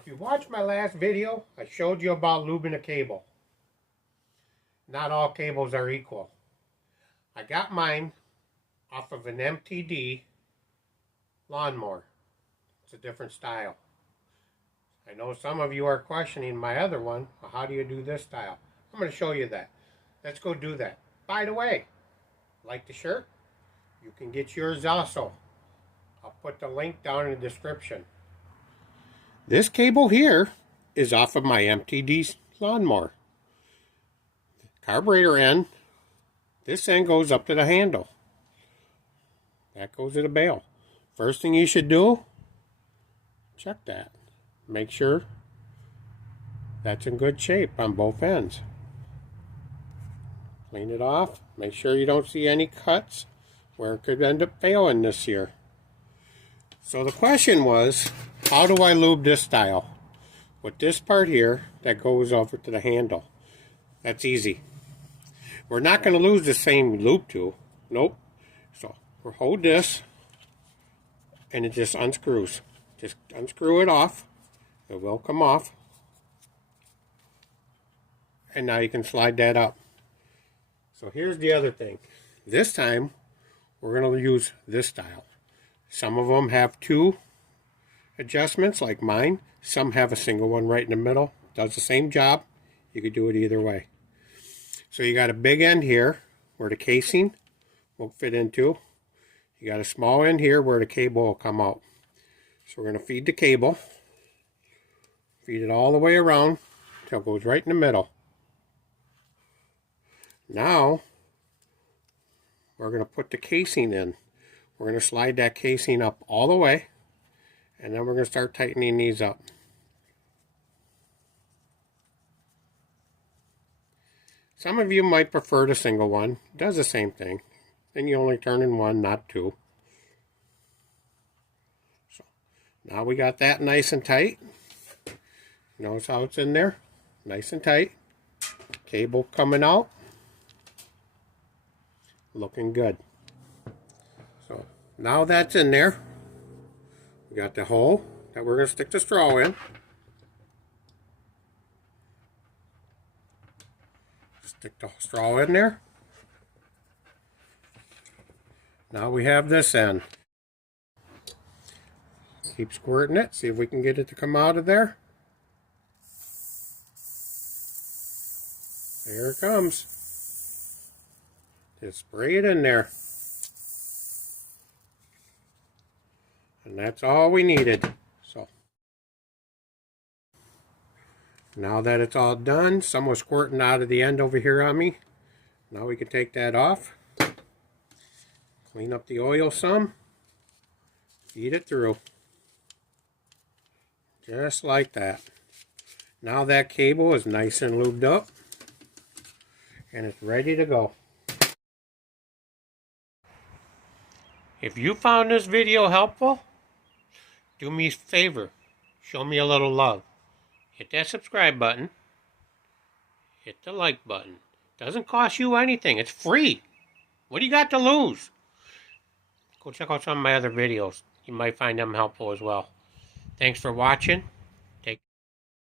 If you watched my last video, I showed you about lubing a cable. Not all cables are equal. I got mine off of an MTD lawnmower. It's a different style. I know some of you are questioning my other one. Well, how do you do this style? I'm going to show you that. Let's go do that. By the way, like the shirt? You can get yours also. I'll put the link down in the description. This cable here is off of my MTD lawnmower. Carburetor end, this end goes up to the handle. That goes to the bale. First thing you should do, check that. Make sure that's in good shape on both ends. Clean it off. Make sure you don't see any cuts where it could end up failing this year. So the question was, how do I lube this style? With this part here that goes over to the handle. That's easy. We're not going to lose the same lube tool. Nope. So we'll hold this and it just unscrews. Just unscrew it off. It will come off. And now you can slide that up. So here's the other thing. This time we're going to use this style. Some of them have two adjustments like mine. Some have a single one right in the middle. Does the same job. You could do it either way. So you got a big end here where the casing will fit into. You got a small end here where the cable will come out. So we're going to feed the cable. Feed it all the way around until it goes right in the middle. Now we're going to put the casing in. We're going to slide that casing up all the way. And then we're going to start tightening these up. Some of you might prefer the single one. It does the same thing. Then you only turn in one, not two. So now we got that nice and tight. Notice how it's in there? Nice and tight. Cable coming out. Looking good. So now that's in there. We got the hole that we're going to stick the straw in. Stick the straw in there. Now we have this end. Keep squirting it. See if we can get it to come out of there. There it comes. Just spray it in there. And that's all we needed. So now that it's all done, some was squirting out of the end over here on me. Now we can take that off. Clean up the oil some. Feed it through. Just like that. Now that cable is nice and lubed up. And it's ready to go. If you found this video helpful, do me a favor. Show me a little love. Hit that subscribe button. Hit the like button. Doesn't cost you anything. It's free. What do you got to lose? Go check out some of my other videos. You might find them helpful as well. Thanks for watching.